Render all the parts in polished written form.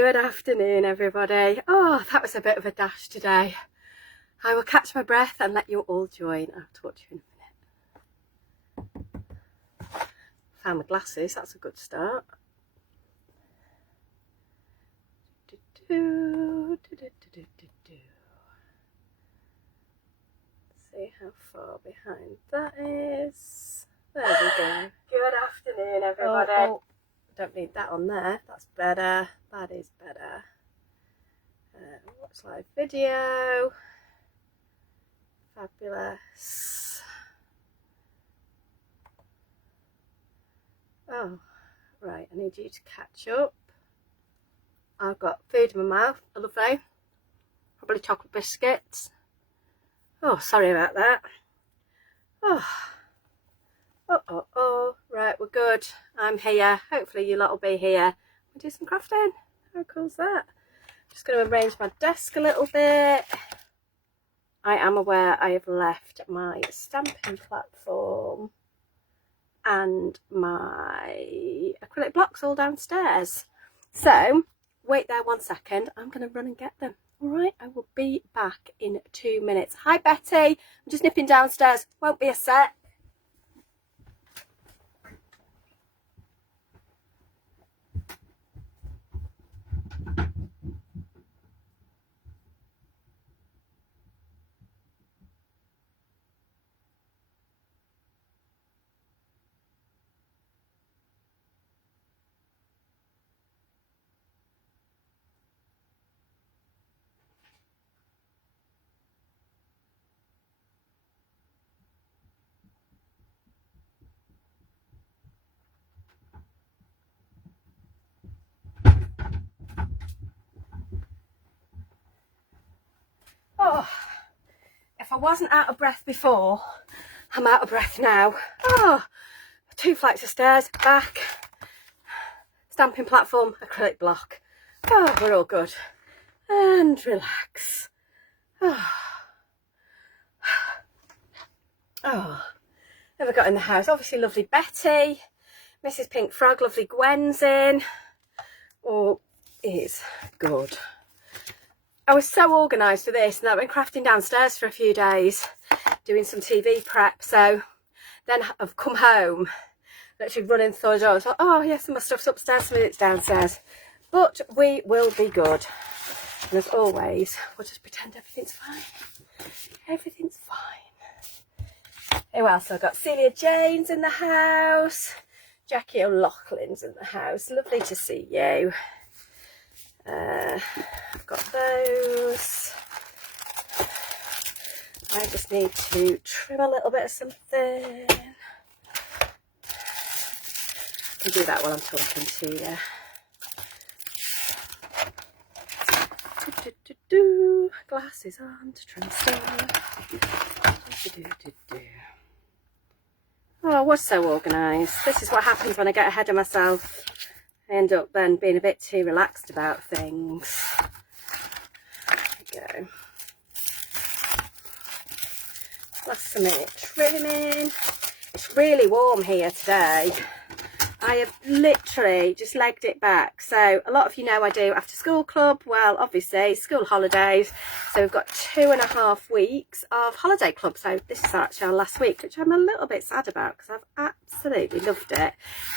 Good afternoon, everybody. Oh, that was a bit of a dash today. I will catch my breath and let you all join. I'll talk to you in a minute. Found my glasses, that's a good start. See how far behind that is. There we go. Good afternoon, everybody. Oh, don't need that on there. That's better. That is better. Watch live video. Fabulous. Oh, right. I need you to catch up. I've got food in my mouth. Lovely. Probably chocolate biscuits. Oh, sorry about that. Oh. Right, we're good. I'm here. Hopefully you lot will be here. We'll do some crafting. How cool's that? Just going to arrange my desk a little bit. I am aware I have left my stamping platform and my acrylic blocks all downstairs. So, wait there 1 second. I'm going to run and get them. All right, I will be back in 2 minutes. Hi, Betty. I'm just nipping downstairs. Won't be a sec. Oh, if I wasn't out of breath before, I'm out of breath now. Oh, 2 flights of stairs, back, stamping platform, acrylic block. Oh, we're all good. And relax. Oh, never got in the house. Obviously, lovely Betty, Mrs. Pink Frog, lovely Gwen's in. All is good. I was so organised for this, and I've been crafting downstairs for a few days, doing some TV prep. So then I've come home, literally running through the door. I thought, oh yes, some of my stuff's upstairs, some of it's downstairs. But we will be good. And as always, we'll just pretend everything's fine. Everything's fine. Who else? I've got Celia Jane's in the house. Jackie O'Loughlin's in the house. Lovely to see you. I've got those. I just need to trim a little bit of something. I can do that while I'm talking to you. Glasses on to trim stuff. Oh, I was so organised. This is what happens when I get ahead of myself. I end up then being a bit too relaxed about things. There we go. Last minute trimming. It's really warm here today. I have literally just legged it back. So a lot of you know I do after school club. Well, obviously school holidays. So we've got 2.5 weeks of holiday club. So this is actually our last week, which I'm a little bit sad about because I've absolutely loved it.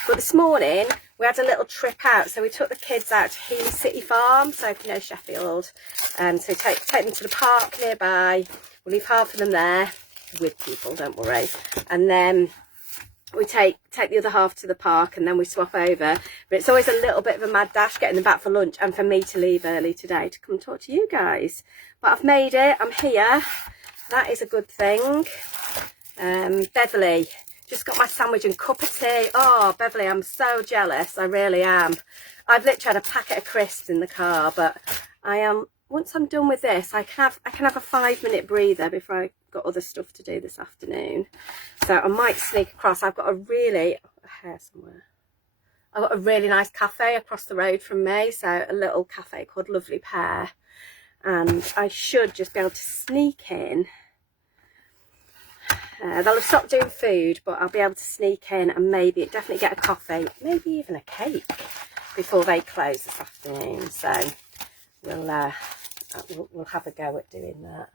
But this morning we had a little trip out. So we took the kids out to Healy City Farm. So if you know Sheffield. So take them to the park nearby. We'll leave half of them there with people, don't worry. And then we take the other half to the park and then we swap over. But it's always a little bit of a mad dash getting them back for lunch and for me to leave early today to come talk to you guys. But I've made it. I'm here. That is a good thing. Beverly, just got my sandwich and cup of tea. Oh, Beverly, I'm so jealous. I really am. I've literally had a packet of crisps in the car, but I am. Once I'm done with this, I can have a 5-minute breather before I got other stuff to do this afternoon. So I might sneak across. I've got a really I've got a really nice cafe across the road from me. So a little cafe called Lovely Pear, and I should just be able to sneak in. They'll have stopped doing food, but I'll be able to sneak in and maybe definitely get a coffee, maybe even a cake. before they close this afternoon. So we'll have a go at doing that.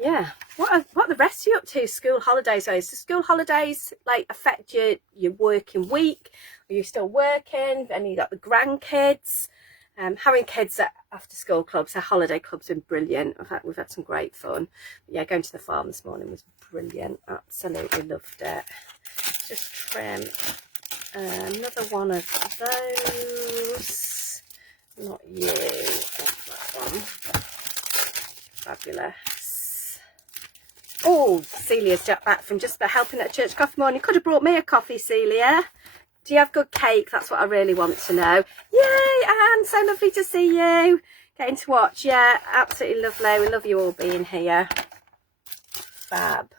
Yeah, what are the rest of you up to? School holidays, do school holidays like affect your working week? Are you still working? And you got the grandkids? Having kids at after school clubs, our holiday clubs have been brilliant. In fact, we've had some great fun. But yeah, going to the farm this morning was brilliant. Absolutely loved it. Just trim another one of those. Not you, that one. Fabulous. Oh, Celia's back from just helping at church coffee morning. Could have brought me a coffee, Celia. Do you have good cake? That's what I really want to know. Yay, Anne, so lovely to see you. Getting to watch. Yeah, absolutely lovely. We love you all being here. Fab.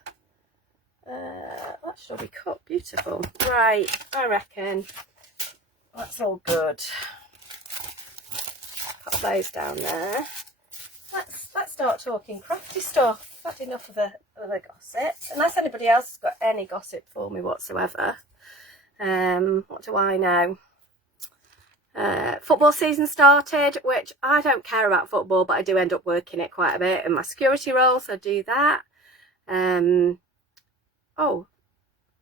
That should all be cut. Beautiful. Right, I reckon that's all good. Pop those down there. Let's start talking crafty stuff. I've had enough of the gossip. Unless anybody else has got any gossip for me whatsoever. What do I know? Football season started, which I don't care about football, but I do end up working it quite a bit in my security role, so I do that. Oh,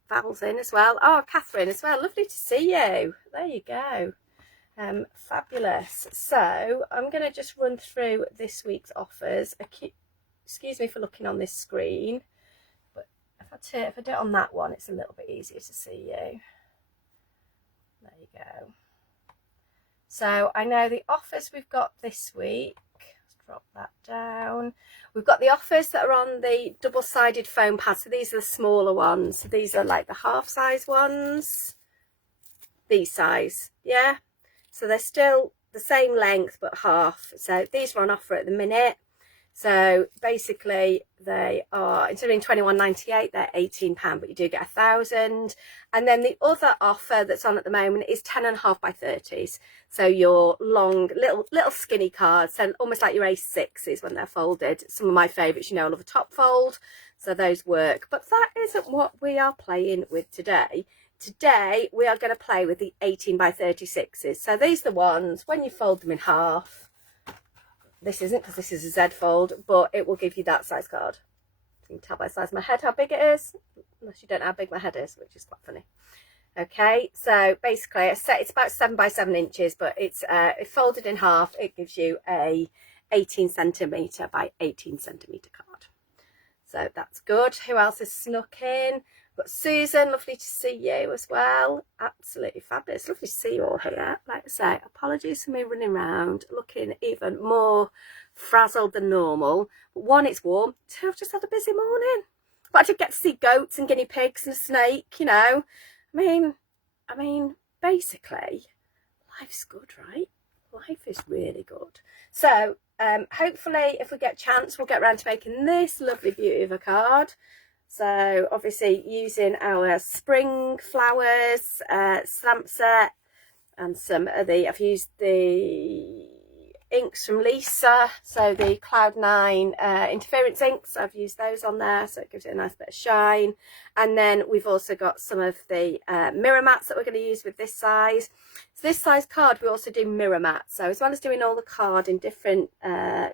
Val's in as well. Oh, Catherine as well. Lovely to see you. There you go. Fabulous. So I'm going to just run through this week's offers. Excuse me for looking on this screen, but if I do it on that one, it's a little bit easier to see you. There you go. So I know the offers we've got this week. Let's drop that down. We've got the offers that are on the double-sided foam pads. So these are the smaller ones. So these are like the half-size ones. These size, yeah. So they're still the same length but half. So these are on offer at the minute. So basically they are, instead of being £21.98, they're £18, but you do get 1,000. And then the other offer that's on at the moment is 10.5 by 30s. So your long, little skinny cards, so almost like your A6s when they're folded. Some of my favourites, you know, I love a top fold, so those work. But that isn't what we are playing with today. Today we are going to play with the 18 by 36s. So these are the ones, when you fold them in half, this isn't because this is a Z fold, but it will give you that size card. You can tell by the size of my head how big it is, unless you don't know how big my head is, which is quite funny. Okay, so basically it's about 7 by 7 inches, but it's folded in half. It gives you a 18 centimetre by 18 centimetre card. So that's good. Who else has snuck in? We've got Susan, lovely to see you as well. Absolutely fabulous. Lovely to see you all here. Like I say, apologies for me running around looking even more frazzled than normal. But one, it's warm. Two, I've just had a busy morning. But I did get to see goats and guinea pigs and a snake, you know. I mean, basically, life's good, right? Life is really good. So, hopefully, if we get a chance, we'll get around to making this lovely beauty of a card. So obviously using our spring flowers stamp set and some of the, I've used the inks from Lisa, so the Cloud9 interference inks, I've used those on there, so it gives it a nice bit of shine. And then we've also got some of the mirror mats that we're going to use with this size. So this size card, we also do mirror mats. So as well as doing all the card in different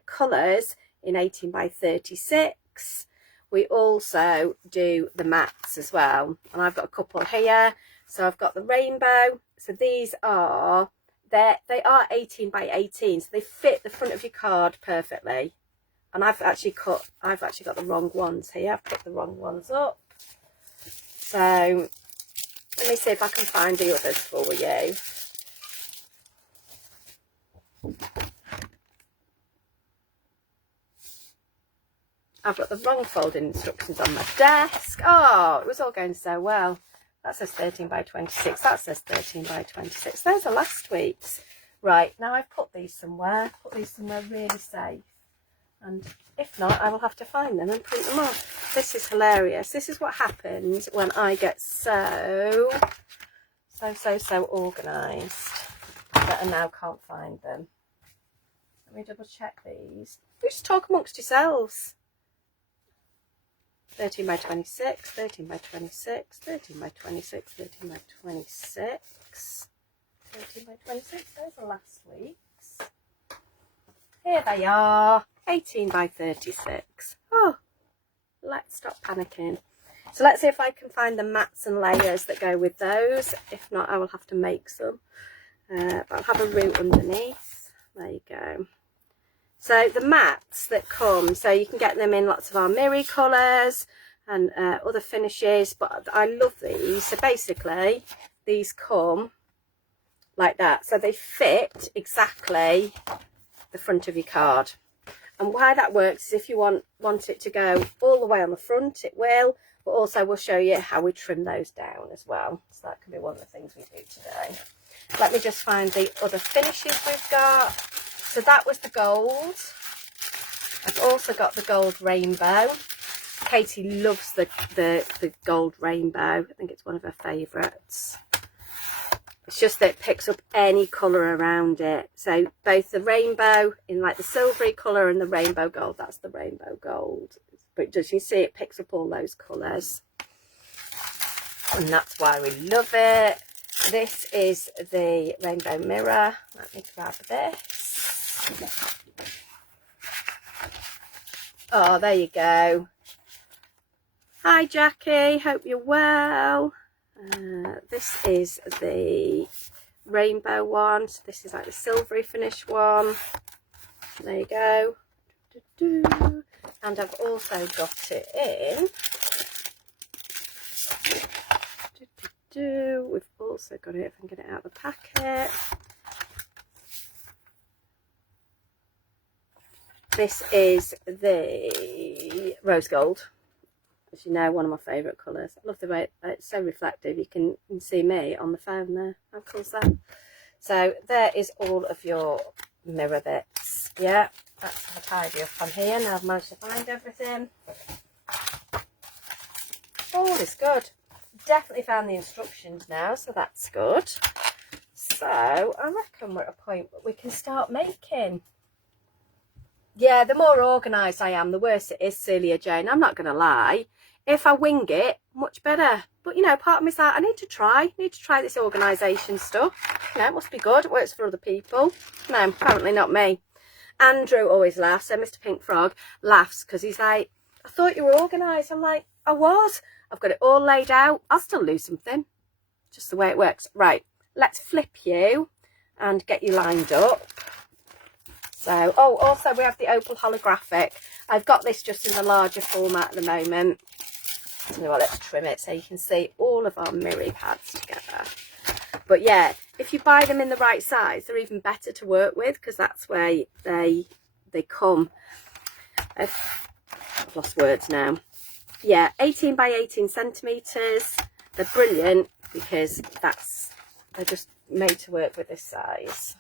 colours in 18 by 36, we also do the mats as well, and I've got a couple here. So I've got the rainbow. So these are, they are 18 by 18, so they fit the front of your card perfectly. And I've actually got the wrong ones here. I've put the wrong ones up. So let me see if I can find the others for you. I've got the wrong folding instructions on my desk. Oh, it was all going so well. That says 13 by 26. That says 13 by 26. Those are last week's. Right, now I've put these somewhere. Put these somewhere really safe. And if not, I will have to find them and print them off. This is hilarious. This is what happens when I get so organised that I now can't find them. Let me double check these. You just talk amongst yourselves. 13 by 26, 13 by 26, 13 by 26, 13 by 26, 13 by 26, those are last week's. Here they are, 18 by 36. Oh, let's stop panicking. So let's see if I can find the mats and layers that go with those. If not, I will have to make some. But I'll have a root underneath. There you go. So the mats that come, so you can get them in lots of our mirror colours and other finishes, but I love these. So basically these come like that, so they fit exactly the front of your card. And why that works is if you want it to go all the way on the front, it will, but also we'll show you how we trim those down as well. So that could be one of the things we do today. Let me just find the other finishes we've got. So that was the gold. I've also got the gold rainbow. Katie loves the gold rainbow. I think it's one of her favourites. It's just that it picks up any colour around it. So both the rainbow in like the silvery colour and the rainbow gold, that's the rainbow gold. But as you see, it picks up all those colours. And that's why we love it. This is the rainbow mirror. Let me grab this. Oh, there you go. Hi Jackie, hope you're well. This is the rainbow one. So this is like the silvery finish one. There you go. And I've also got it in. We've also got it, if I can get it out of the packet. This is the rose gold. As you know, one of my favourite colours. I love the way it's so reflective. You can see me on the phone there. How cool is that? So there is all of your mirror bits. Yeah, that's a tidy up on here. Now I've managed to find everything. All is good. Definitely found the instructions now, so that's good. So I reckon we're at a point where we can start making. Yeah, the more organised I am, the worse it is, Celia Jane. I'm not going to lie. If I wing it, much better. But, you know, part of me is like, I need to try this organisation stuff. You know, it must be good. It works for other people. No, apparently not me. Andrew always laughs. So Mr. Pink Frog laughs because he's like, I thought you were organised. I'm like, I was. I've got it all laid out. I'll still lose something. Just the way it works. Right, let's flip you and get you lined up. So, oh, also we have the opal holographic. I've got this just in the larger format at the moment. So let's trim it so you can see all of our mirror pads together. But yeah, if you buy them in the right size, they're even better to work with because that's where they come. I've lost words now. Yeah, 18 by 18 centimetres. They're brilliant because they're just made to work with this size.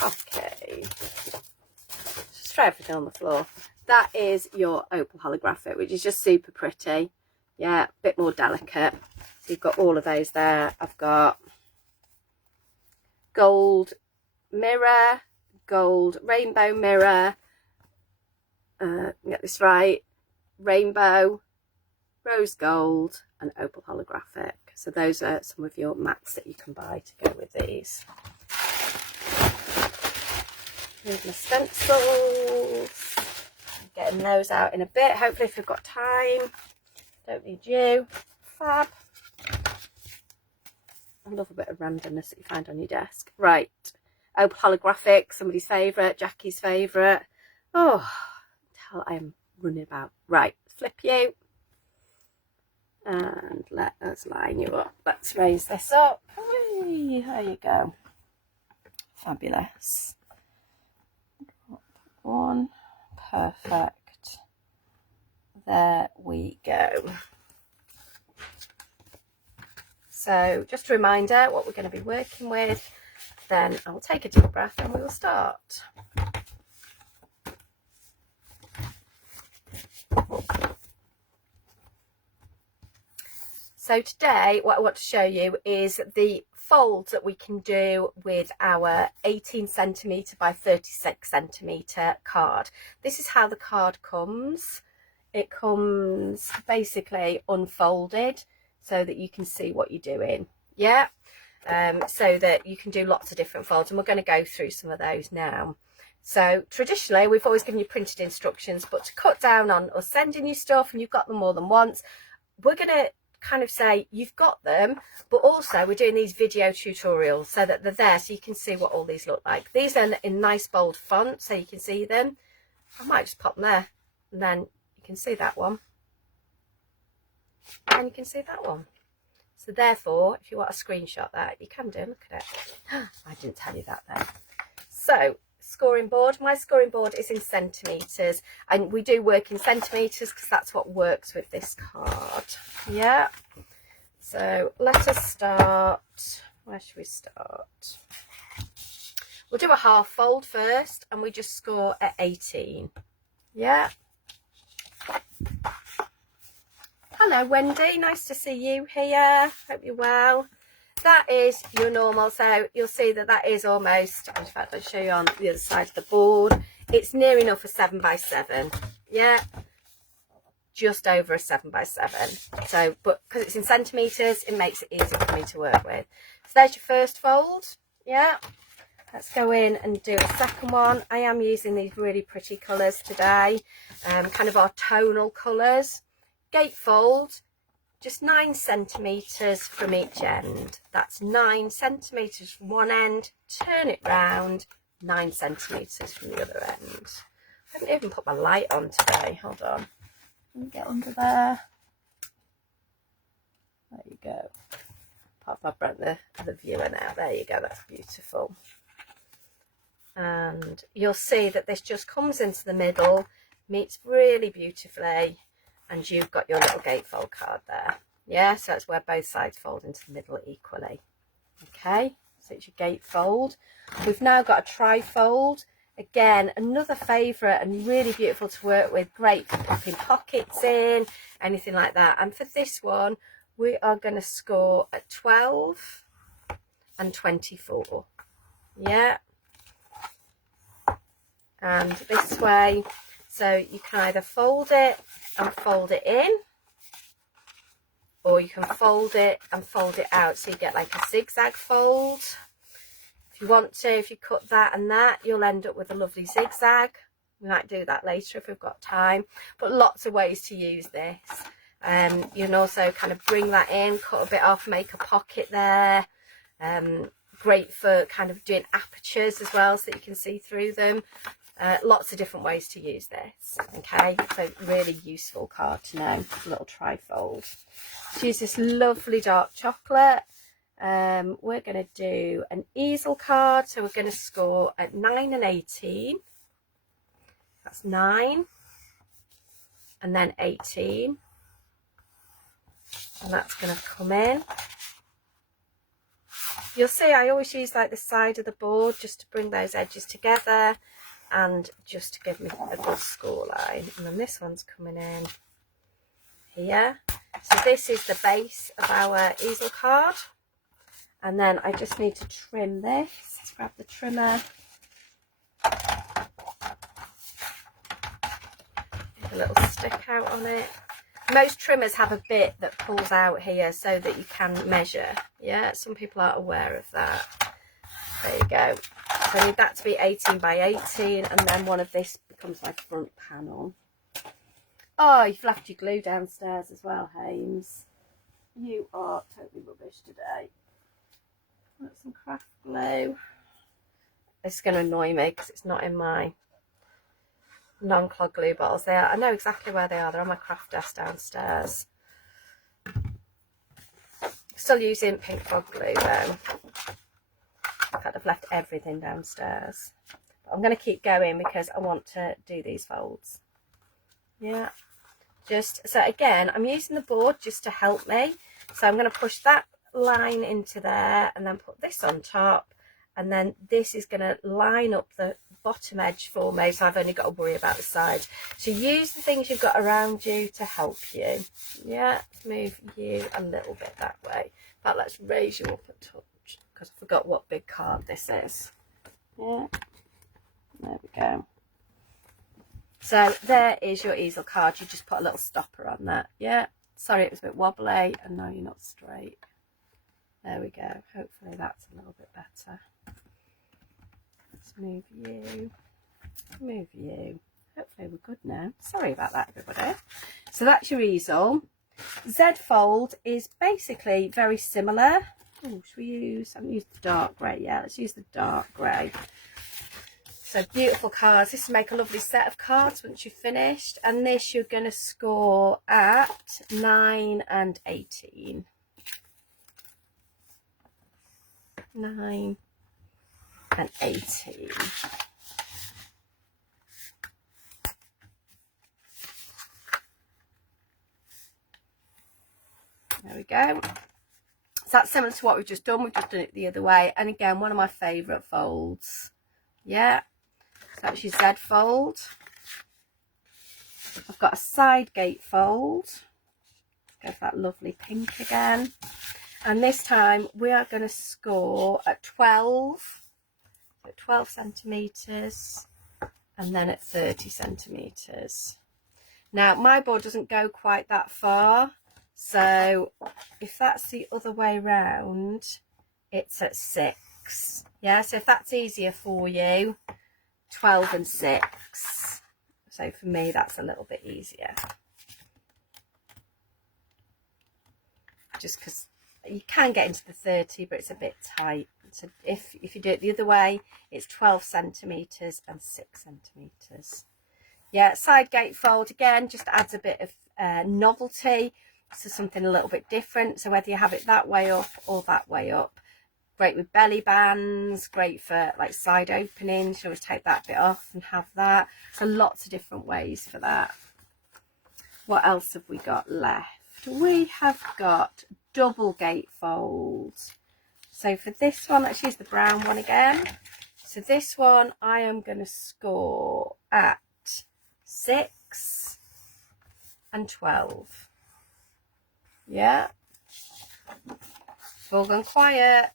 Okay, just throw everything on the floor. That is your opal holographic, which is just super pretty. Yeah, a bit more delicate. So you've got all of those there. I've got gold mirror, gold rainbow mirror. Get this right. Rainbow, rose gold, and opal holographic. So those are some of your mats that you can buy to go with these. Here's my stencils. I'm getting those out in a bit. Hopefully if you've got time. Don't need you. Fab. I love a bit of randomness that you find on your desk. Right. Opal holographic, somebody's favourite, Jackie's favourite. Oh, hell, I'm running about. Right, flip you. And let us line you up. Let's raise this up. Whee, there you go. Fabulous. One. Perfect. There we go. So just a reminder what we're going to be working with. Then I'll take a deep breath and we will start. So today what I want to show you is the folds that we can do with our 18 centimetre by 36 centimetre card. This is how the card comes it comes basically unfolded so that you can see what you're doing. Yeah. So that you can do lots of different folds, and we're going to go through some of those now. So traditionally we've always given you printed instructions, but to cut down on us sending you stuff and you've got them more than once, we're going to kind of say you've got them, but also we're doing these video tutorials so that they're there so you can see what all these look like. These are in nice bold font so you can see them. I might just pop them there, and then you can see that one, and you can see that one. So therefore, if you want a screenshot that, you can do. Look at it. I didn't tell you that then. So scoring board, my scoring board is in centimetres, and we do work in centimetres because that's what works with this card. Yeah. So let us start. Where should we start? We'll do a half fold first, and we just score at 18. Yeah. Hello Wendy, nice to see you here. Hope you're well. That is your normal, so you'll see that that is almost, in fact I'll show you on the other side of the board, it's near enough a 7 by 7. Yeah, just over a 7 by 7. So, but because it's in centimetres, it makes it easier for me to work with. So there's your first fold. Yeah, let's go in and do a second one. I am using these really pretty colours today, kind of our tonal colours. Gatefold, just 9 centimetres from each end. That's 9 centimetres from one end. Turn it round, 9 centimetres from the other end. I haven't even put my light on today. Hold on. Let me get under there. There you go. Pop my the viewer now. There you go. That's beautiful. And you'll see that this just comes into the middle, meets really beautifully. And you've got your little gatefold card there. Yeah, so that's where both sides fold into the middle equally. Okay, so it's your gatefold. We've now got a trifold. Again, another favourite and really beautiful to work with. Great for popping pockets in, anything like that. And for this one, we are going to score at 12 and 24. Yeah. And this way, so you can either fold it and fold it in, or you can fold it and fold it out, so you get like a zigzag fold. If you want to, if you cut that and that, you'll end up with a lovely zigzag. We might do that later if we've got time, but lots of ways to use this. You can also kind of bring that in, cut a bit off, make a pocket there. Great for kind of doing apertures as well, so that you can see through them. Lots of different ways to use this. Okay, so really useful card to know. A little trifold. Let's use this lovely dark chocolate. We're going to do an easel card, so we're going to score at 9 and 18. That's 9, and then 18, and that's going to come in. You'll see I always use like the side of the board just to bring those edges together and just to give me a good score line. And then this one's coming in here. So this is the base of our easel card. And then I just need to trim this. Let's grab the trimmer. A little stick out on it. Most trimmers have a bit that pulls out here so that you can measure. Yeah, some people aren't aware of that. There you go. So I need that to be 18 by 18, and then one of this becomes my front panel. Oh, you've left your glue downstairs as well, Hames. You are totally rubbish today. Got some craft glue. This is going to annoy me because it's not in my non-clog glue bottles. They are. I know exactly where they are. They're on my craft desk downstairs. Still using pink fog glue though. In fact, I've left everything downstairs. But I'm going to keep going because I want to do these folds. Yeah. Just so again, I'm using the board just to help me. So I'm going to push that line into there and then put this on top, and then this is going to line up the bottom edge for me, so I've only got to worry about the sides. So use the things you've got around you to help you. Yeah, let's move you a little bit that way. But let's raise you up a touch because I forgot what big card this is. Yeah, there we go. So there is your easel card. You just put a little stopper on that. Yeah, sorry it was a bit wobbly, and now you're not straight. There we go. Hopefully that's a little bit better. Let's move you. Move you. Hopefully we're good now. Sorry about that, everybody. So that's your easel. Z fold is basically very similar. Oh, should we use, I haven't used the dark grey. Yeah, let's use the dark grey. So beautiful cards. This will make a lovely set of cards once you've finished. And this you're going to score at 9 and 18. 9 and 18. There we go. So that's similar to what we've just done. We've just done it the other way. And again, one of my favourite folds. Yeah. So that's your Z fold. I've got a side gate fold. Go for that lovely pink again. And this time we are going to score at 12 centimetres, and then at 30 centimetres. Now my board doesn't go quite that far, so if that's the other way round, it's at 6. Yeah, so if that's easier for you, 12 and 6. So for me that's a little bit easier, just because you can get into the 30, but it's a bit tight. So if you do it the other way, it's 12 centimetres and 6 centimetres. Yeah, side gate fold again just adds a bit of novelty, so something a little bit different. So whether you have it that way up or that way up, great with belly bands, great for like side openings. You always take that bit off and have that. So lots of different ways for that. What else have we got left? We have got double gate folds. So for this one, let's use the brown one again. So this one I am going to score at 6 and 12. Yeah, all gone quiet.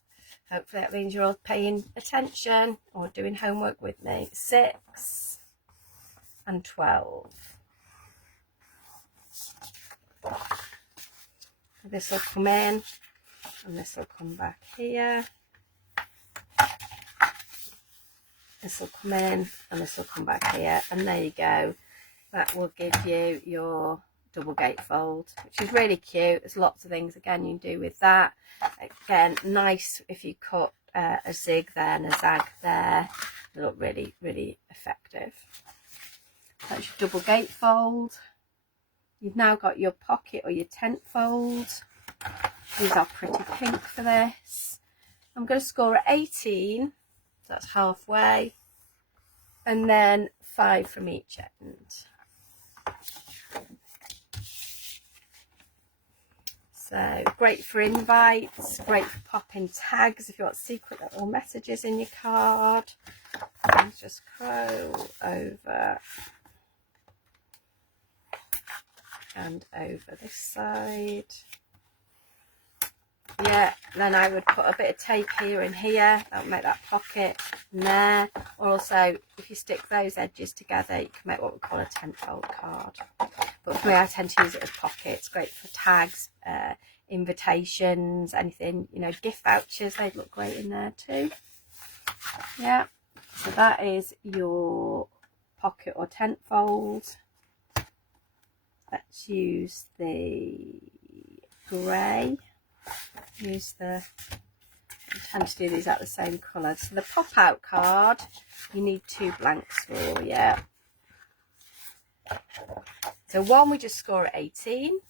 Hopefully that means you're all paying attention or doing homework with me. 6 and 12. This will come in and this will come back here. This will come in and this will come back here, and there you go. That will give you your double gate fold, which is really cute. There's lots of things again you can do with that. Again, nice if you cut a zig there and a zag there. They look really, really effective. That's your double gate fold. You've now got your pocket or your tent fold. These are pretty pink for this. I'm going to score at 18, so that's halfway, and then 5 from each end. So great for invites, great for popping tags if you want secret little messages in your card. Let's just go over and over this side. Yeah, then I would put a bit of tape here and here. That will make that pocket and there. Or also, if you stick those edges together, you can make what we call a tent fold card. But for me, I tend to use it as pockets. Great for tags, invitations, anything, you know, gift vouchers. They'd look great in there too. Yeah, so that is your pocket or tent fold. Let's use the grey. I tend to do these at the same colour. So the pop out card, you need 2 blanks for, yeah. So one we just score at 18.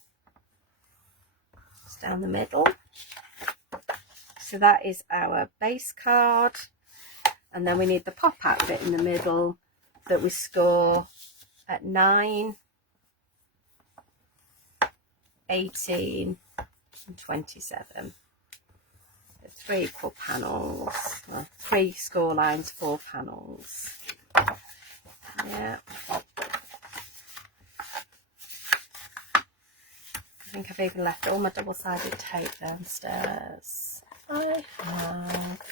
It's down the middle. So that is our base card. And then we need the pop out bit in the middle that we score at 9, 18 and 27. 3 equal panels, well, 3 score lines, 4 panels. Yeah. I think I've even left all my double-sided tape downstairs. I have.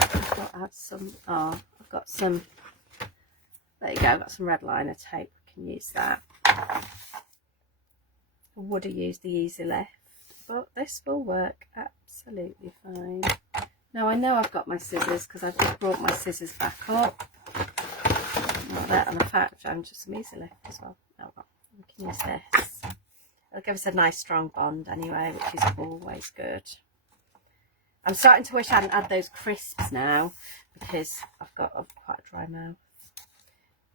I've got some. Oh, I've got some There you go, I've got some red liner tape, we can use that. I would have used the Easy Lift, but this will work absolutely fine. Now I know I've got my scissors because I've just brought my scissors back up. Like that, and the fact I'm just some Easy Lift as well. Oh well, we can use this. It'll give us a nice strong bond anyway, which is always good. I'm starting to wish I hadn't had those crisps now because I've got quite a dry mouth.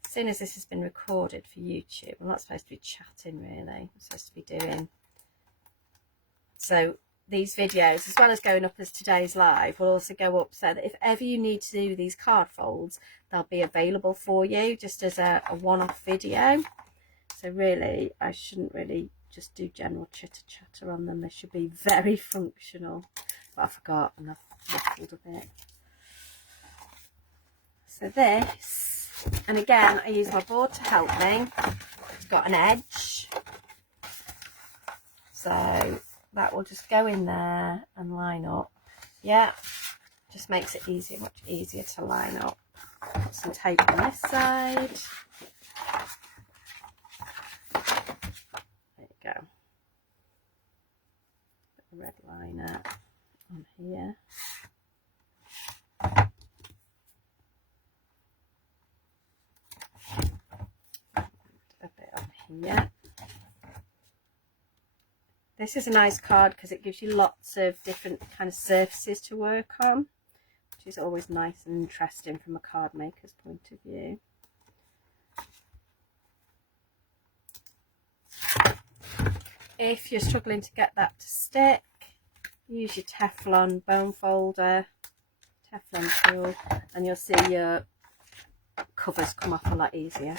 As soon as this has been recorded for YouTube, I'm not supposed to be chatting really, I'm supposed to be doing. So these videos, as well as going up as today's live, will also go up so that if ever you need to do these card folds, they'll be available for you just as a one-off video. So really, I shouldn't really just do general chitter chatter on them. They should be very functional. But I forgot and I've waffled a bit. So this, and again, I use my board to help me. It's got an edge. So that will just go in there and line up. Yeah, just makes it easier, much easier to line up. Put some tape on this side. There you go. Put the red liner on here. A bit on here. This is a nice card because it gives you lots of different kind of surfaces to work on, which is always nice and interesting from a card maker's point of view. If you're struggling to get that to stick, use your Teflon bone folder, Teflon tool, and you'll see your covers come off a lot easier.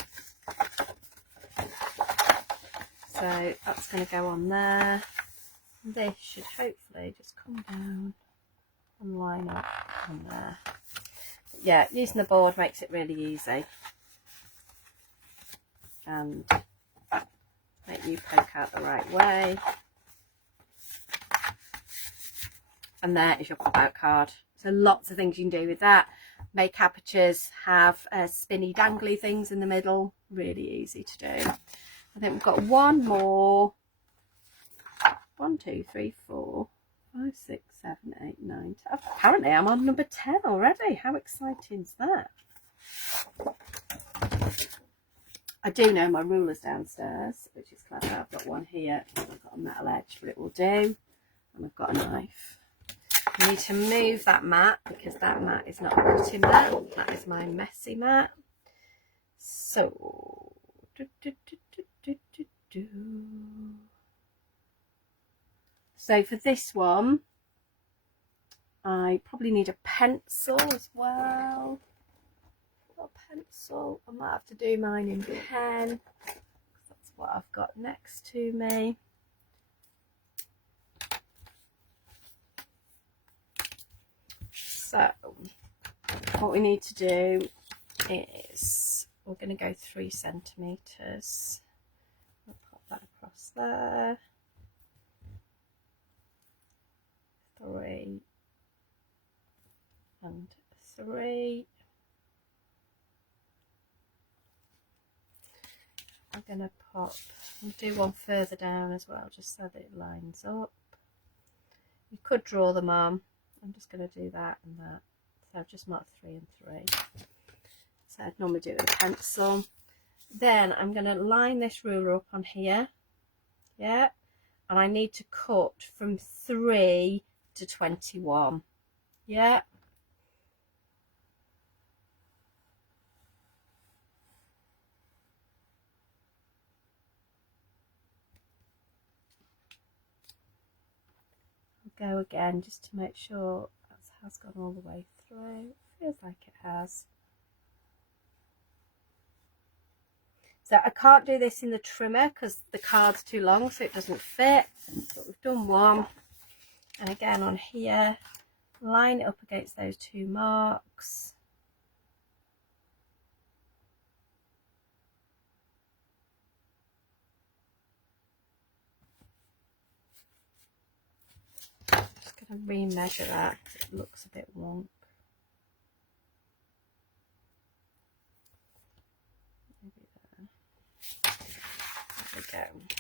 So that's going to go on there. This should hopefully just come down and line up on there. But yeah, using the board makes it really easy. And make you poke out the right way. And there is your pop-out card. So lots of things you can do with that. Make apertures, have spinny dangly things in the middle. Really easy to do. I think we've got one more. 1, 2, 3, 4, 5, 6, 7, 8, 9, 10. Apparently I'm on number 10 already. How exciting is that? I do know my ruler's downstairs, which is clever. I've got one here. I've got a metal edge, but it will do. And I've got a knife. I need to move that mat because that mat is not a cutting mat. That is my messy mat. So, so for this one, I probably need a pencil as well. A pencil. I might have to do mine in pen. That's what I've got next to me. So what we need to do is we're going to go 3 centimetres. I'll pop that across there. 3 and 3. I'm going to pop and do one further down as well, just so that it lines up. You could draw them on. I'm just going to do that and that. So I've just marked 3 and 3. So I'd normally do it with a pencil. Then I'm going to line this ruler up on here. Yeah. And I need to cut from 3 to 21. Yeah. Go again just to make sure that has gone all the way through. Feels like it has. So I can't do this in the trimmer because the card's too long, so it doesn't fit. But we've done one. And again on here, line it up against those 2 marks. Just going to remeasure that because it looks a bit wonk. go.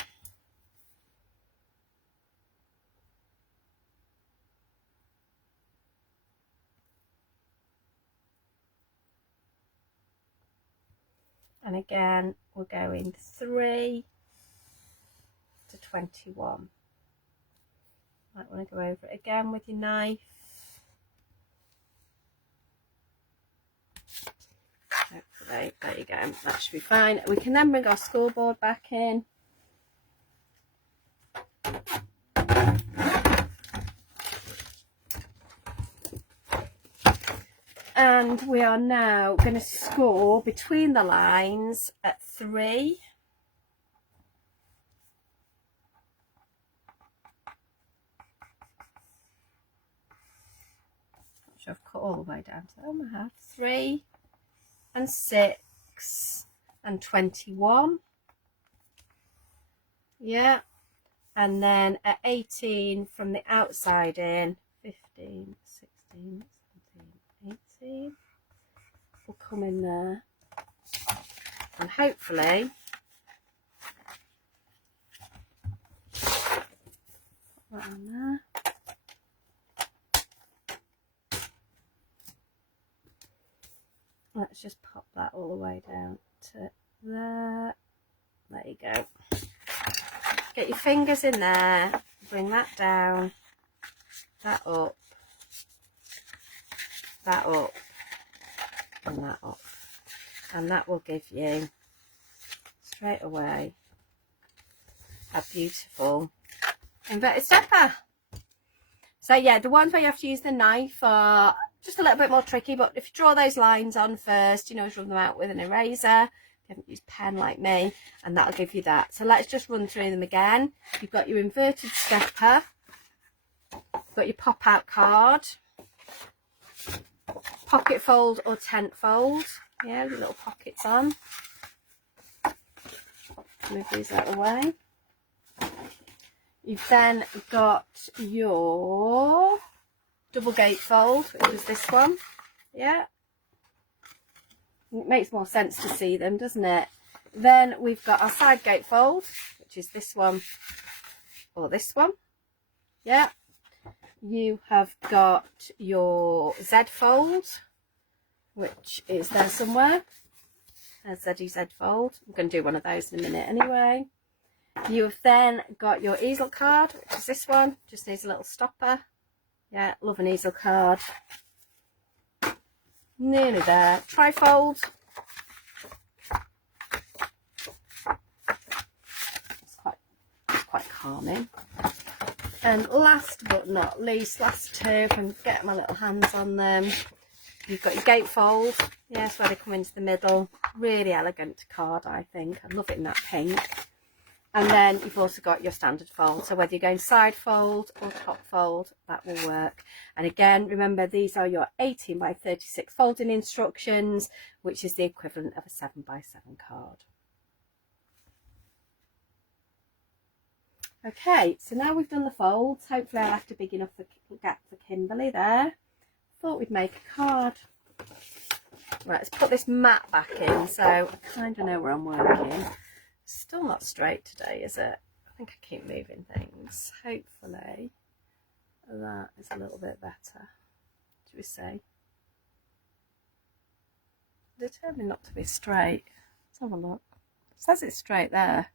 And again, we're going 3 to 21. Might want to go over it again with your knife. Hopefully, there you go, that should be fine. We can then bring our scoreboard back in. And we are now going to score between the lines at 3. Not sure I've cut all the way down to I have 3 and 6 and 21. Yeah. And then at 18 from the outside in, 15, 16, 17, 18. We'll come in there. And hopefully put that on there. Let's just pop that all the way down to there. There you go. Get your fingers in there, bring that down, that up, and that up. And that will give you straight away a beautiful inverted stepper. So yeah, the ones where you have to use the knife are just a little bit more tricky, but if you draw those lines on first, you know, rub them out with an eraser. You haven't used pen like me, and that'll give you that. So let's just run through them again. You've got your inverted stepper, you've got your pop out card, pocket fold or tent fold, yeah, with little pockets on. Move these out of the way. You've then got your double gatefold, which is this one. Yeah, it makes more sense to see them, doesn't it? Then we've got our side gatefold, which is this one or this one. Yeah. You have got your Z fold, which is there somewhere. There's ZZ fold. I'm going to do one of those in a minute anyway. You have then got your easel card, which is this one. Just needs a little stopper. Yeah, love an easel card. Nearly there. Trifold. It's quite calming. And last but not least, last two, if I can get my little hands on them, you've got your gatefold. Yes, where they come into the middle. Really elegant card, I think. I love it in that pink. And then you've also got your standard fold. So whether you're going side fold or top fold, that will work. And again, remember, these are your 18 by 36 folding instructions, which is the equivalent of a 7 by 7 card. Okay, so now we've done the folds. Hopefully I left a big enough gap for Kimberly there. Thought we'd make a card. Right, let's put this mat back in so I kind of know where I'm working. Still not straight today, is it? I think I keep moving things. Hopefully that is a little bit better. Should we say? Determined not to be straight. Let's have a look. It says it's straight there.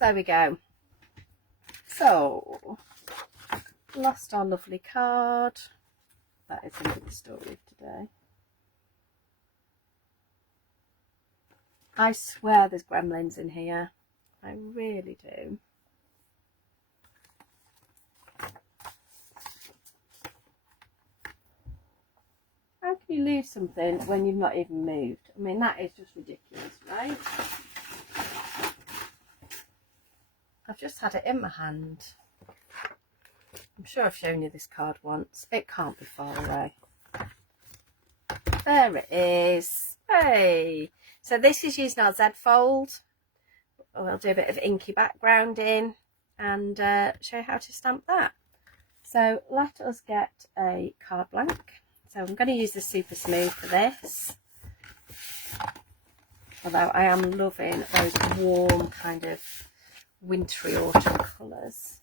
There we go. So, lost our lovely card. That is another story of today. I swear there's gremlins in here. I really do. How can you lose something when you've not even moved? I mean, that is just ridiculous, right? I've just had it in my hand. I'm sure I've shown you this card once. It can't be far away. There it is. Hey! So this is using our Z fold. We'll do a bit of inky background in and show you how to stamp that. So let us get a card blank. So I'm going to use the Super Smooth for this. Although I am loving those warm kind of wintry autumn colours.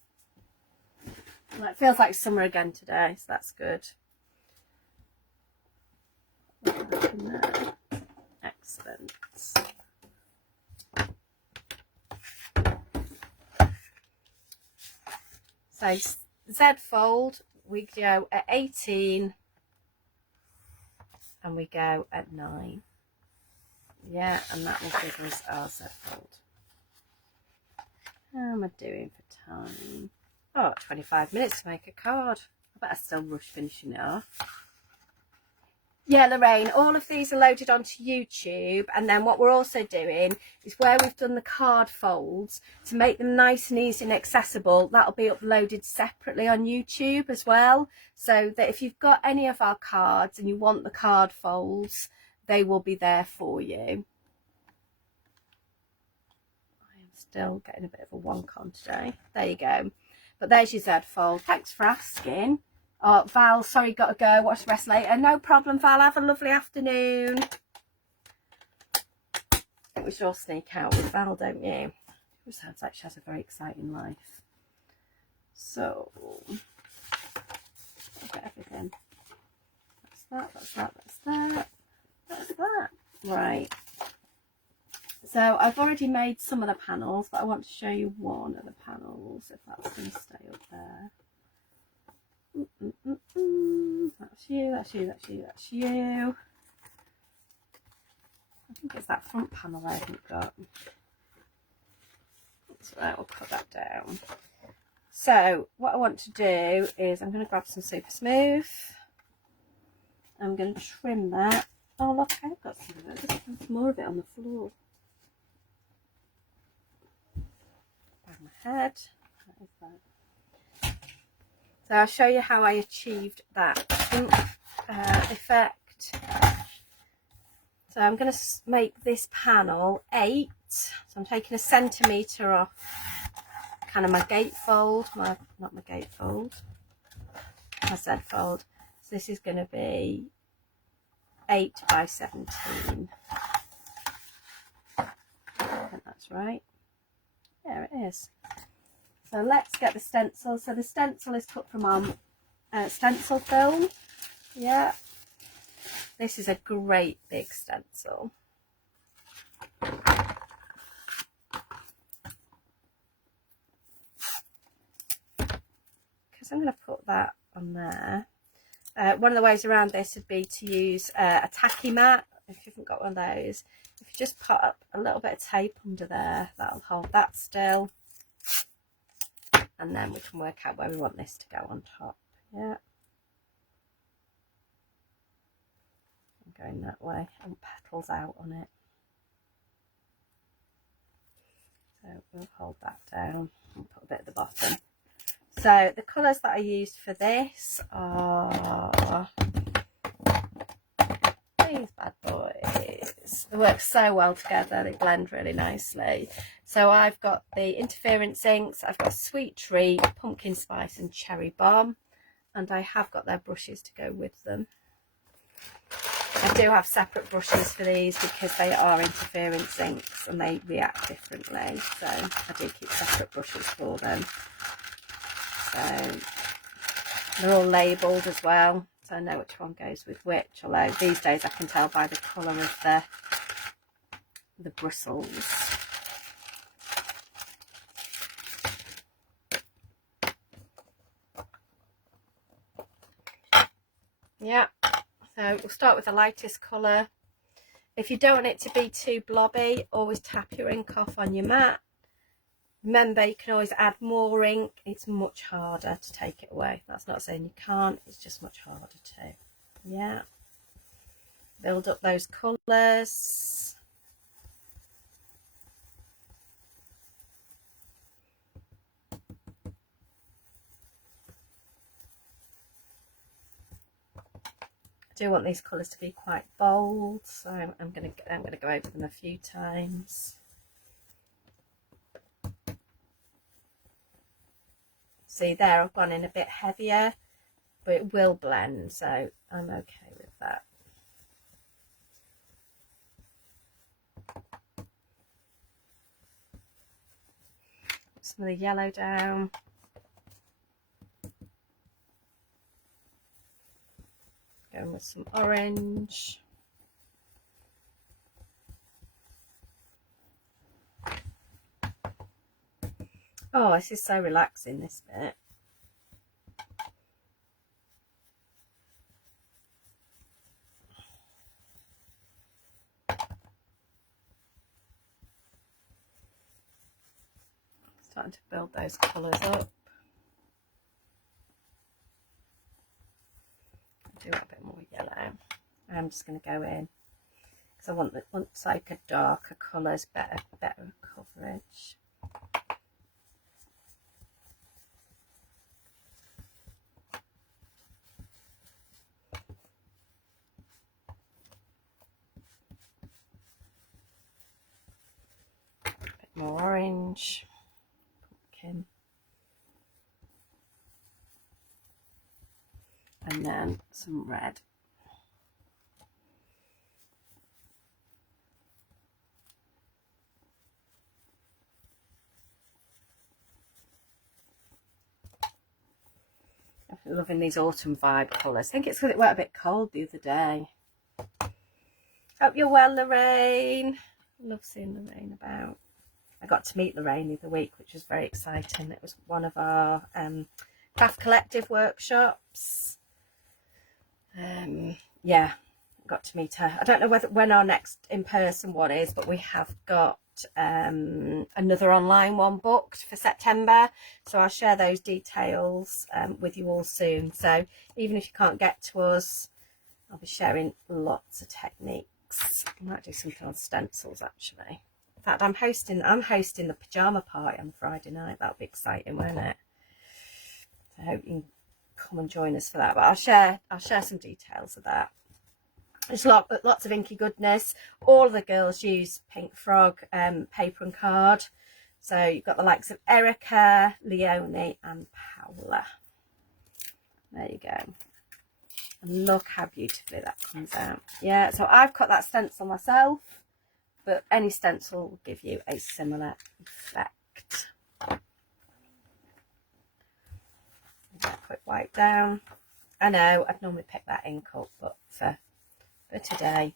Well, it feels like summer again today, so that's good. Excellent. So Z fold, we go at 18 and we go at 9. Yeah, and that will give us our Z fold. How am I doing for time? Oh, 25 minutes to make a card. I better still rush finishing it off. Yeah, Lorraine, all of these are loaded onto YouTube, and then what we're also doing is where we've done the card folds to make them nice and easy and accessible, that'll be uploaded separately on YouTube as well, so that if you've got any of our cards and you want the card folds, they will be there for you. I am still getting a bit of a wonk on today. There you go. But there's your Z fold. Thanks for asking. Oh, Val, sorry, got to go. Watch the rest later. No problem, Val. Have a lovely afternoon. I think we should all sneak out with Val, don't you? It sounds like she has a very exciting life. So, I'll get everything. That's that, that's that, that's that. That's that. Right. So, I've already made some of the panels, but I want to show you one of the panels, if that's going to stay up there. That's you, that's you, that's you, that's you. I think it's that front panel I haven't got. That's right, we'll cut that down. So what I want to do is I'm going to grab some Super Smooth. I'm going to trim that. Oh look, I've got some of it. There's more of it on the floor. Bang my head. That is that. So I'll show you how I achieved that effect. So I'm going to make this panel 8. So I'm taking 1 centimetre off kind of my gatefold, my Z fold. So this is going to be 8 by 17. I think that's right. Yeah, it is. So let's get the stencil. So the stencil is cut from our stencil film. Yeah. This is a great big stencil. Because I'm going to put that on there. One of the ways around this would be to use a tacky mat. If you haven't got one of those, if you just put up a little bit of tape under there, that'll hold that still. And then we can work out where we want this to go on top. Yeah. I'm going that way, and petals out on it. So we'll hold that down and put a bit at the bottom. So the colours that I used for this are these bad boys. They work so well together, they blend really nicely. So I've got the Interference inks, I've got Sweet Treat, Pumpkin Spice and Cherry Bomb, and I have got their brushes to go with them. I do have separate brushes for these because they are Interference inks and they react differently, so I do keep separate brushes for them. So they're all labelled as well, so I know which one goes with which, although these days I can tell by the colour of the bristles. Yeah, so we'll start with the lightest colour. If you don't want it to be too blobby, always tap your ink off on your mat. Remember, you can always add more ink. It's much harder to take it away. That's not saying you can't, it's just much harder to. Yeah. Build up those colours. I do want these colours to be quite bold, so I'm going to go over them a few times. See there, I've gone in a bit heavier, but it will blend, so I'm okay with that. some of the yellow down. Going with some orange. Oh, this is so relaxing, this bit. Starting to build those colours up. Do a bit more yellow. I'm just going to go in because I want like a darker colours, better coverage. A bit more orange, pumpkin, and then some red. I'm loving these autumn vibe colours. I think it's because it went a bit cold the other day. Hope you're well, Lorraine. Love seeing Lorraine about. I got to meet Lorraine the other week, which was very exciting. It was one of our craft collective workshops. Yeah, got to meet her. I don't know when our next in-person one is, but we have got another online one booked for September, so I'll share those details with you all soon. So even if you can't get to us, I'll be sharing lots of techniques. I might do something on stencils actually. In fact, I'm hosting the pajama party on Friday night. That'll be exciting, won't it? So I hope you can come and join us for that. But I'll share some details of that. There's lots of inky goodness. All of the girls use Pink Frog paper and card. So you've got the likes of Erica, Leonie and Paola. There you go. And look how beautifully that comes out. Yeah, so I've cut that stencil myself, but any stencil will give you a similar effect. Quick wipe down. I know I'd normally pick that ink up, but for today,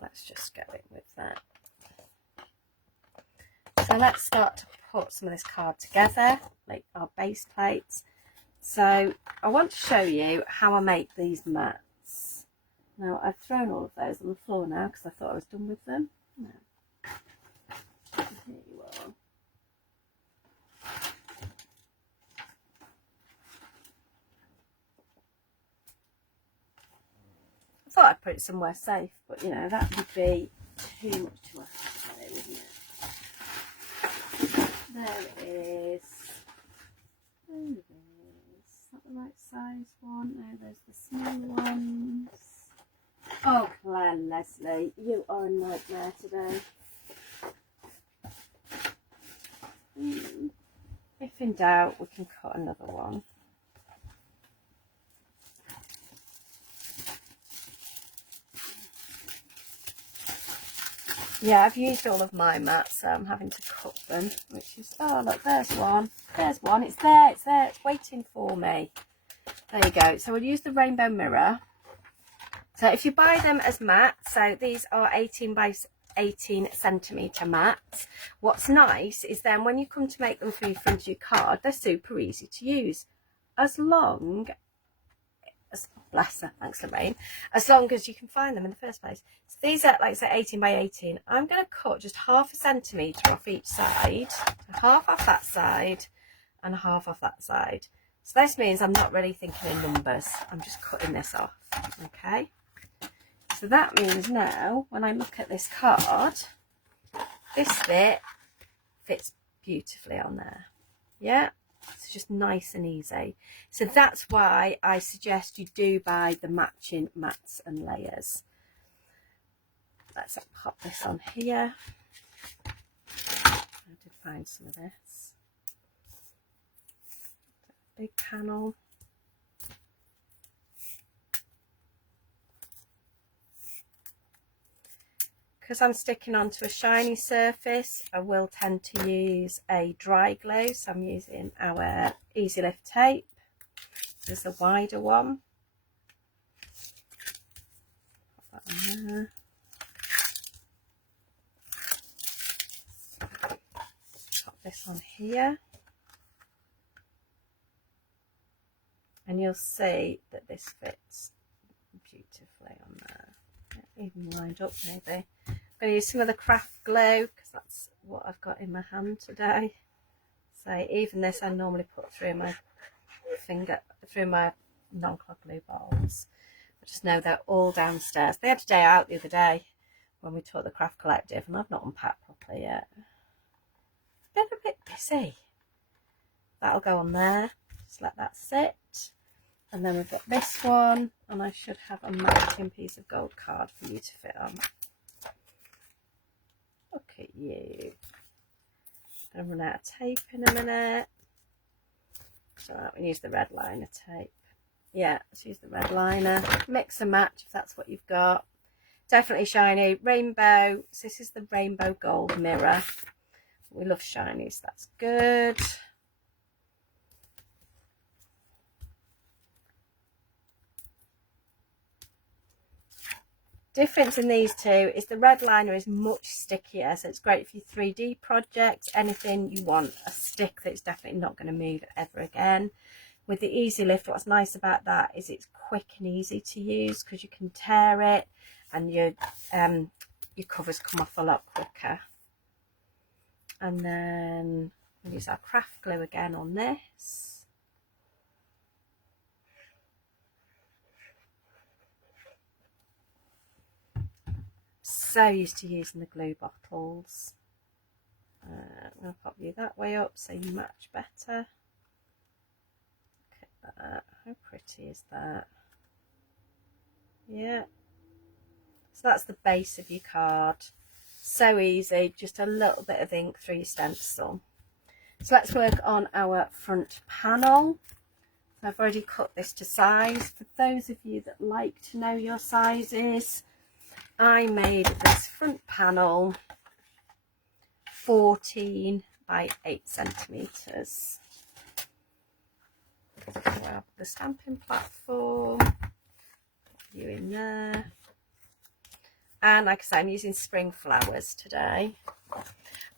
let's just go in with that. So let's start to put some of this card together, like our base plates. So I want to show you how I make these mats. Now I've thrown all of those on the floor now because I thought I was done with them. No. Here you are. I thought I'd put it somewhere safe, but you know, that would be too much to ask to do, wouldn't it? There it is. There it is. Is that the right size one? No, there's the small ones. Oh, Claire Leslie, you are a nightmare today. If in doubt, we can cut another one. Yeah, I've used all of my mats, so I'm having to cut them, which is, oh look, there's one, it's there, it's waiting for me. There you go. So we'll use the rainbow mirror. So if you buy them as mats, so these are 18 by 18 centimetre mats. What's nice is then when you come to make them for your front of your card, they're super easy to use. As long as, bless her, thanks Lorraine, as long as you can find them in the first place. So these are, like I say, 18 by 18. I'm going to cut just half a centimetre off each side, so half off that side and half off that side. So this means I'm not really thinking in numbers, I'm just cutting this off, okay? So that means now, when I look at this card, this bit fits beautifully on there. Yeah, it's just nice and easy. So that's why I suggest you do buy the matching mats and layers. Let's pop this on here. I did find some of this. Big panel. because I'm sticking onto a shiny surface, I will tend to use a dry glue. So I'm using our Easy Lift tape. This is a wider one. Put that on there. Pop this on here. And you'll see that this fits beautifully on there. Even lined up maybe. I'm going to use some of the craft glue because that's what I've got in my hand today. So even this I normally put through my finger, through my non-clog glue balls. I just know they're all downstairs. They had a day out the other day when we taught the craft collective and I've not unpacked properly yet. Been a bit busy. That'll go on there. Just let that sit. And then we've got this one, and I should have a matching piece of gold card for you to fit on. Look at you. I'm going to run out of tape in a minute. So we can use the red liner tape. Yeah, let's use the red liner. Mix and match if that's what you've got. Definitely shiny. Rainbow. So this is the rainbow gold mirror. We love shinies, that's good. Difference in these two is the red liner is much stickier, so it's great for your 3D projects, anything you want a stick that's definitely not going to move ever again. With the Easy Lift, what's nice about that is it's quick and easy to use because you can tear it and your covers come off a lot quicker. And then we'll use our craft glue again on this. So used to using the glue bottles. I'm going to pop you that way up so you match better. Look at that. How pretty is that? Yeah. So that's the base of your card. So easy. Just a little bit of ink through your stencil. So let's work on our front panel. So I've already cut this to size. For those of you that like to know your sizes, I made this front panel 14 by 8 centimetres. Grab the stamping platform, put you in there. And like I say, I'm using spring flowers today.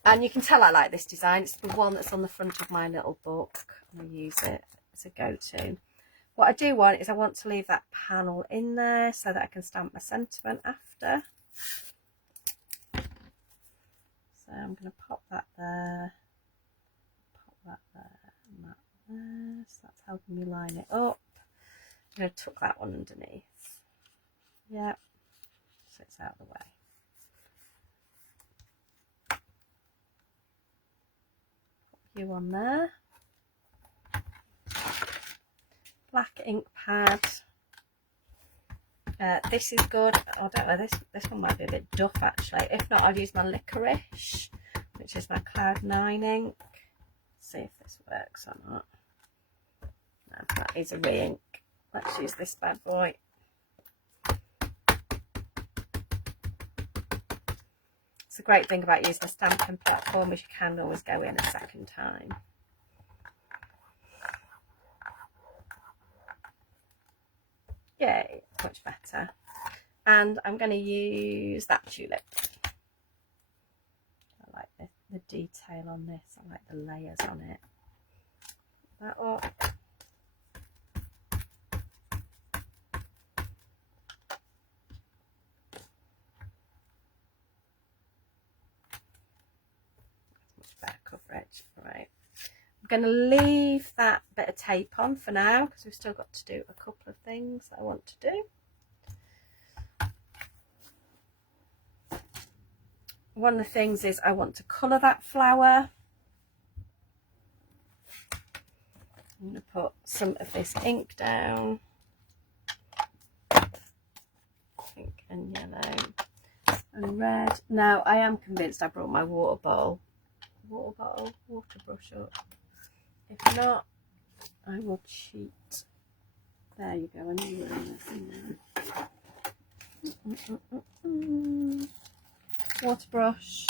And you can tell I like this design. It's the one that's on the front of my little book. I'm going to use it as a go-to. What I do want is I want to leave that panel in there so that I can stamp my sentiment after. So I'm going to pop that there, pop that there, and that there. So that's helping me line it up. I'm going to tuck that one underneath. Yeah, so it's out of the way. Pop you on there. Black ink pad. This is good. I don't know, this one might be a bit duff actually. If not, I'll use my licorice, which is my Cloud 9 ink. See if this works or not. No, that is a re-ink. Let's use this bad boy. It's a great thing about using a stamping platform is you can always go in a second time. Yay, much better. And I'm going to use that tulip. I like the detail on this. I like the layers on it. That up. Much better coverage. Right. I'm going to leave that bit of tape on for now because we've still got to do a couple of things that I want to do. One of the things is I want to colour that flower. I'm going to put some of this ink down. Pink and yellow and red. Now I am convinced I brought my water brush up. If not, I will cheat. There you go. I knew you were in this in there. water brush.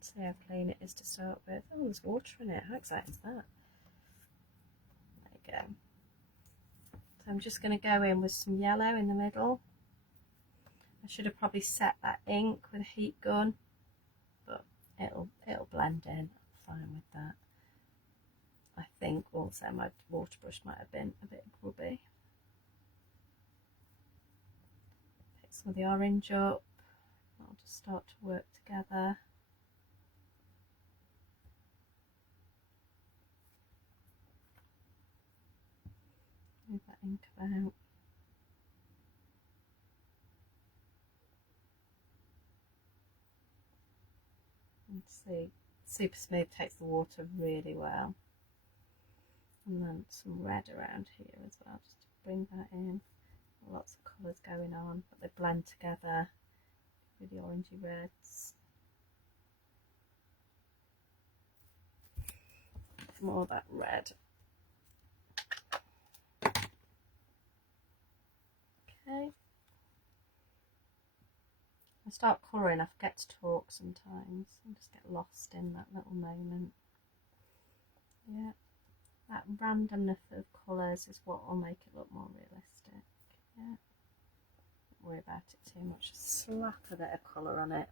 See how clean it is to start with. Oh, there's water in it. How exciting is that? There you go. So I'm just going to go in with some yellow in the middle. I should have probably set that ink with a heat gun, but it'll blend in. I'm fine with that. I think also my water brush might have been a bit grubby. Pick some of the orange up. I'll just start to work together. Move that ink about. And see, super smooth, takes the water really well. And then some red around here as well, just to bring that in. Lots of colours going on, but they blend together with the orangey reds. More of that red. Okay. I start colouring, I forget to talk sometimes. I just get lost in that little moment. Yeah, that randomness of colours is what will make it look more realistic. Yeah, don't worry about it too much. Just slap a bit of colour on it.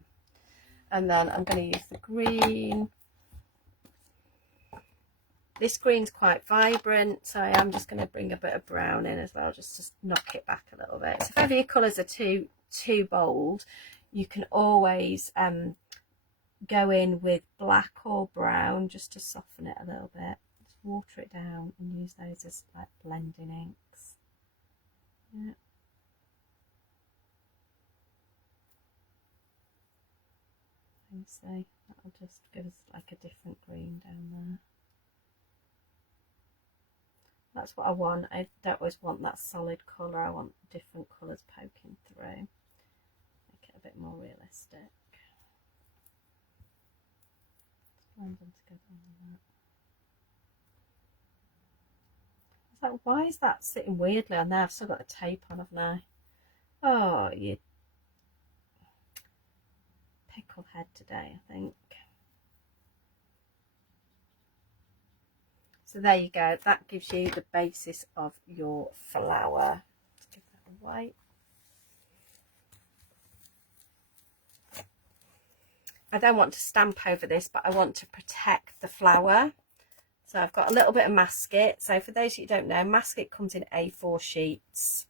And then I'm going to use the green. This green's quite vibrant, so I am just going to bring a bit of brown in as well, just to knock it back a little bit. So if ever your colours are too bold, you can always go in with black or brown just to soften it a little bit. Just water it down and use those as like blending inks. Yeah. You see, that'll just give us like a different green down there. That's what I want. I don't always want that solid colour. I want different colours poking through. Make it a bit more realistic. Blend them together like that. It's like, why is that sitting weirdly on there? I've still got the tape on, haven't I? Oh, you pickle head today, I think. So there you go. That gives you the basis of your flower. Let's give that a wipe. I don't want to stamp over this, but I want to protect the flower. So I've got a little bit of masking. So for those who don't know, masking comes in A4 sheets.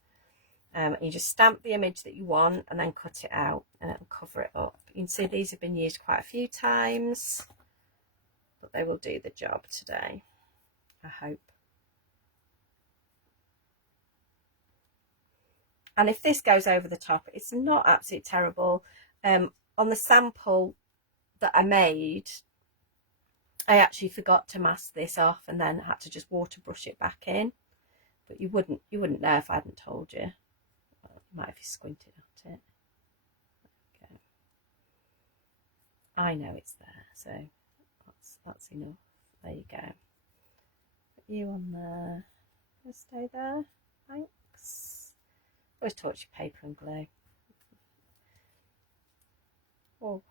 You just stamp the image that you want and then cut it out and it'll cover it up. You can see these have been used quite a few times, but they will do the job today, I hope. And if this goes over the top, it's not absolutely terrible. On the sample that I made, I actually forgot to mask this off and then had to just water brush it back in. But you wouldn't know if I hadn't told you. Well, you might if you squinted at it. Okay. I know it's there, so that's enough. There you go. Put you on there. Just stay there. Thanks. Always torch your paper and glue. Always.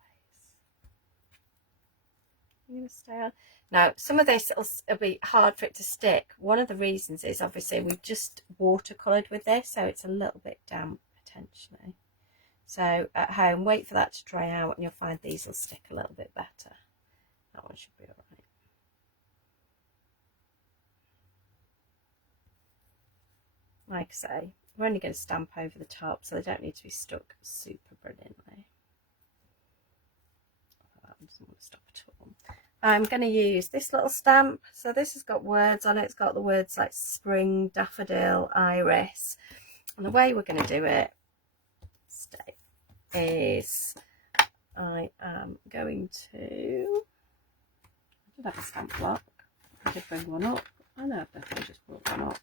I'm going to stay on. Now, some of this will be hard for it to stick. One of the reasons is obviously we've just watercoloured with this, so it's a little bit damp potentially. So at home, wait for that to dry out and you'll find these will stick a little bit better. That one should be all right. Like I say, we're only going to stamp over the top, so they don't need to be stuck super brilliantly. That doesn't want to stop at all. I'm going to use this little stamp. So this has got words on it. It's got the words like spring, daffodil, iris. And the way we're going to do it is I am going to... I did have a stamp block. I did bring one up. I know I've definitely just brought one up.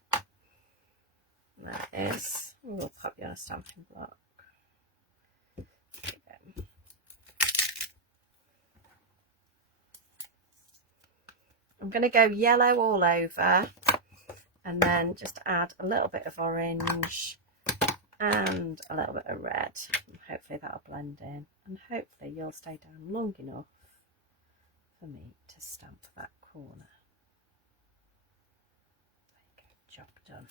And that is... We'll pop you on a stamping block. There you go. I'm going to go yellow all over and then just add a little bit of orange and a little bit of red. And hopefully that'll blend in, and hopefully you'll stay down long enough for me to stamp that corner. There you go, job done.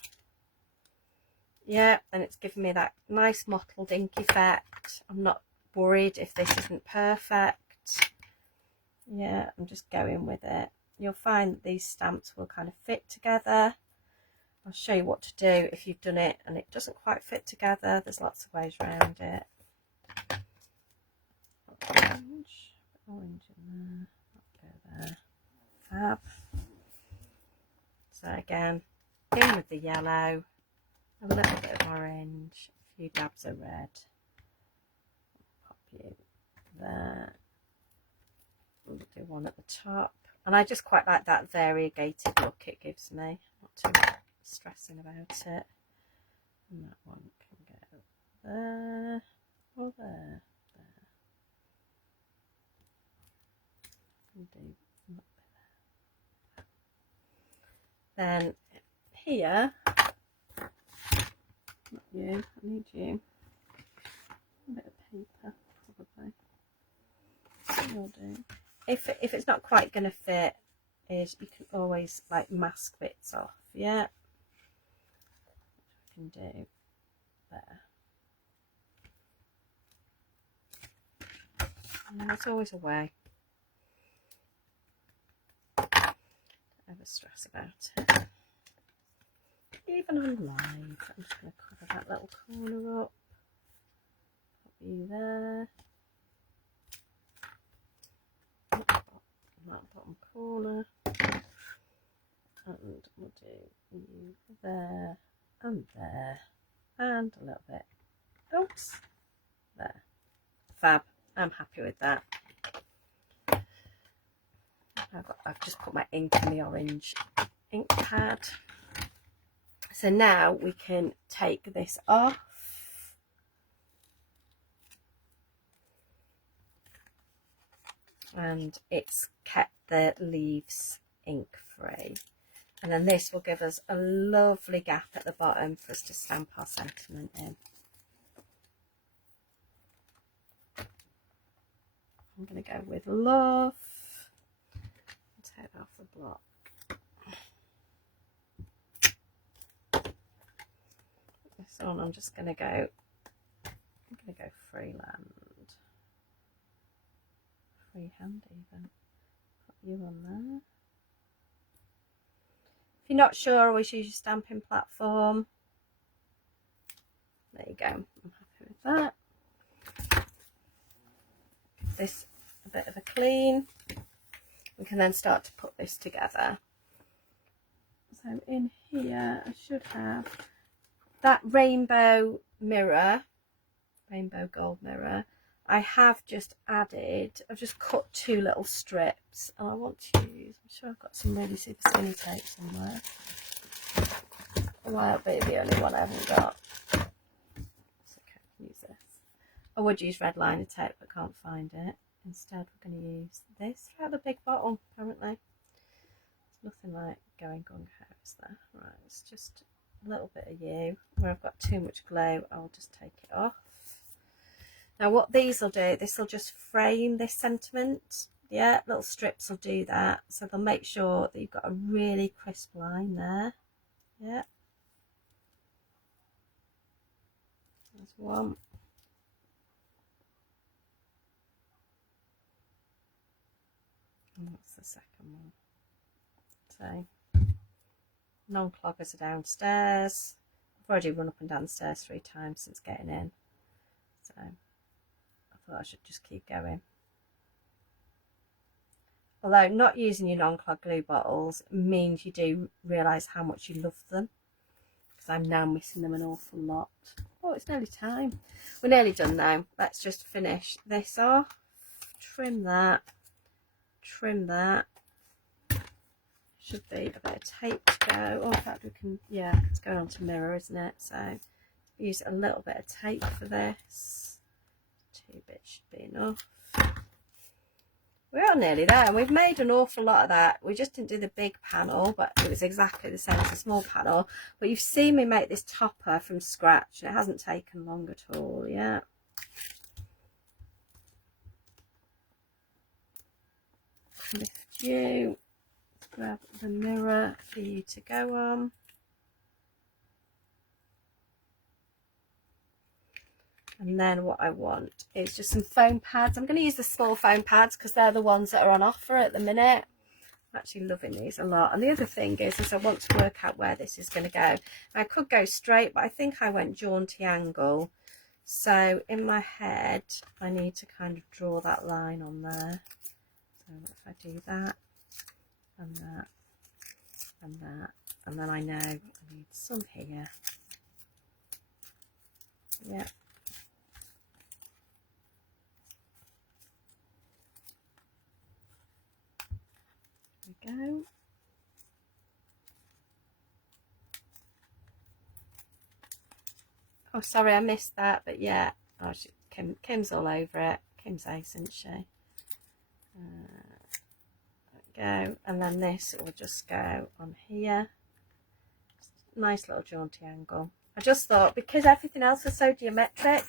Yeah, and it's giving me that nice mottled ink effect. I'm not worried if this isn't perfect. Yeah, I'm just going with it. You'll find that these stamps will kind of fit together. I'll show you what to do if you've done it and it doesn't quite fit together. There's lots of ways around it. Orange in there, go there. Fab. So again, in with the yellow, a little bit of orange, a few dabs of red. Pop you there. We'll do one at the top. And I just quite like that variegated look it gives me. Not too stressing about it. And that one can go there or there. And do then here, not you, I need you. A bit of paper, probably. You'll do. If it's not quite going to fit, is you can always like mask bits off. Yeah, which I can do there. And there's always a way. Don't ever stress about it. Even on live, I'm just going to cover that little corner up. Put you there. That bottom corner, and we'll do you there and there and a little bit, oops, there. Fab. I'm happy with that. I've just put my ink in the orange ink pad. So now we can take this off. And it's kept the leaves ink free, and then this will give us a lovely gap at the bottom for us to stamp our sentiment in. I'm going to go with love. Take off the block. This on, I'm just going to go freeland. Freehand even. Put you on there. If you're not sure, always use your stamping platform. There you go. I'm happy with that. Give this a bit of a clean. We can then start to put this together. So in here I should have that rainbow mirror, rainbow gold mirror. I have just added, I've just cut 2 little strips, and I want to use, I'm sure I've got some really super skinny tape somewhere. It might be the only one I haven't got. It's okay, I can use this. I would use red liner tape, but can't find it. Instead, we're going to use this throughout the big bottle, apparently. It's nothing like going gung-ho, is there? Right, it's just a little bit of you. Where I've got too much glue, I'll just take it off. Now what these will do, this will just frame this sentiment. Yeah, little strips will do that. So they'll make sure that you've got a really crisp line there. Yeah. There's one. And that's the second one. So, non-cloggers are downstairs. I've already run up and down the stairs 3 times since getting in. So I thought I should just keep going. Although not using your non-clog glue bottles means you do realise how much you love them, because I'm now missing them an awful lot. Oh, it's nearly time. We're nearly done now. Let's just finish this off. Trim that. Trim that. Should be a bit of tape to go. Oh, in fact we can, yeah, it's going on to mirror, isn't it? So use a little bit of tape for this. 2 bits should be enough. We're nearly there, and we've made an awful lot of that. We just didn't do the big panel, but it was exactly the same as a small panel. But you've seen me make this topper from scratch, and it hasn't taken long at all. Yeah. Lift you, grab the mirror for you to go on. And then what I want is just some foam pads. I'm going to use the small foam pads because they're the ones that are on offer at the minute. I'm actually loving these a lot. And the other thing is I want to work out where this is going to go. I could go straight, but I think I went jaunty angle. So in my head, I need to kind of draw that line on there. So if I do that, and that, and that, and then I know I need some here. Yeah. There we go. Oh, sorry, I missed that, but yeah, oh, Kim's all over it. Kim's ace, isn't she? There we go, and then this will just go on here. Nice little jaunty angle. I just thought because everything else was so geometric,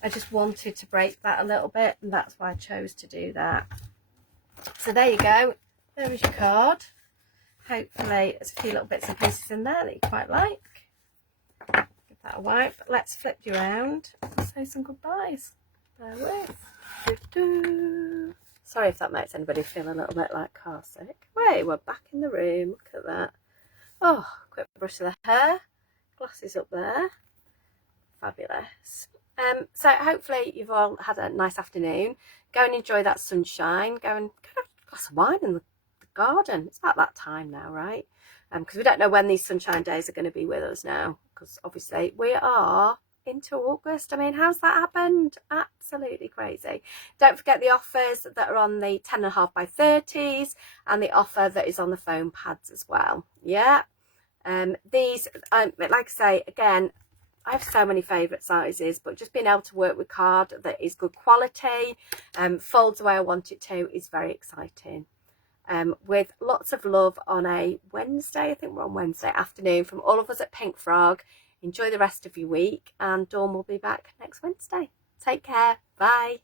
I just wanted to break that a little bit, and that's why I chose to do that. So there you go. There is your card. Hopefully there's a few little bits and pieces in there that you quite like. Give that a wipe. Let's flip you around and say some goodbyes. There with. Sorry if that makes anybody feel a little bit like car sick. Wait, we're back in the room. Look at that. Oh, quick brush of the hair. Glasses up there. Fabulous. So hopefully you've all had a nice afternoon. Go and enjoy that sunshine. Go and have a glass of wine in the garden. It's about that time now, right? Because we don't know when these sunshine days are going to be with us now, because obviously we are into August. I mean, how's that happened? Absolutely crazy. Don't forget the offers that are on the 10.5 by 30s and the offer that is on the foam pads as well. Yeah. These, like I say, again, I have so many favourite sizes, but just being able to work with card that is good quality, folds the way I want it to, is very exciting. With lots of love on a Wednesday, I think we're on Wednesday afternoon, from all of us at Pink Frog. Enjoy the rest of your week, and Dawn will be back next Wednesday. Take care. Bye.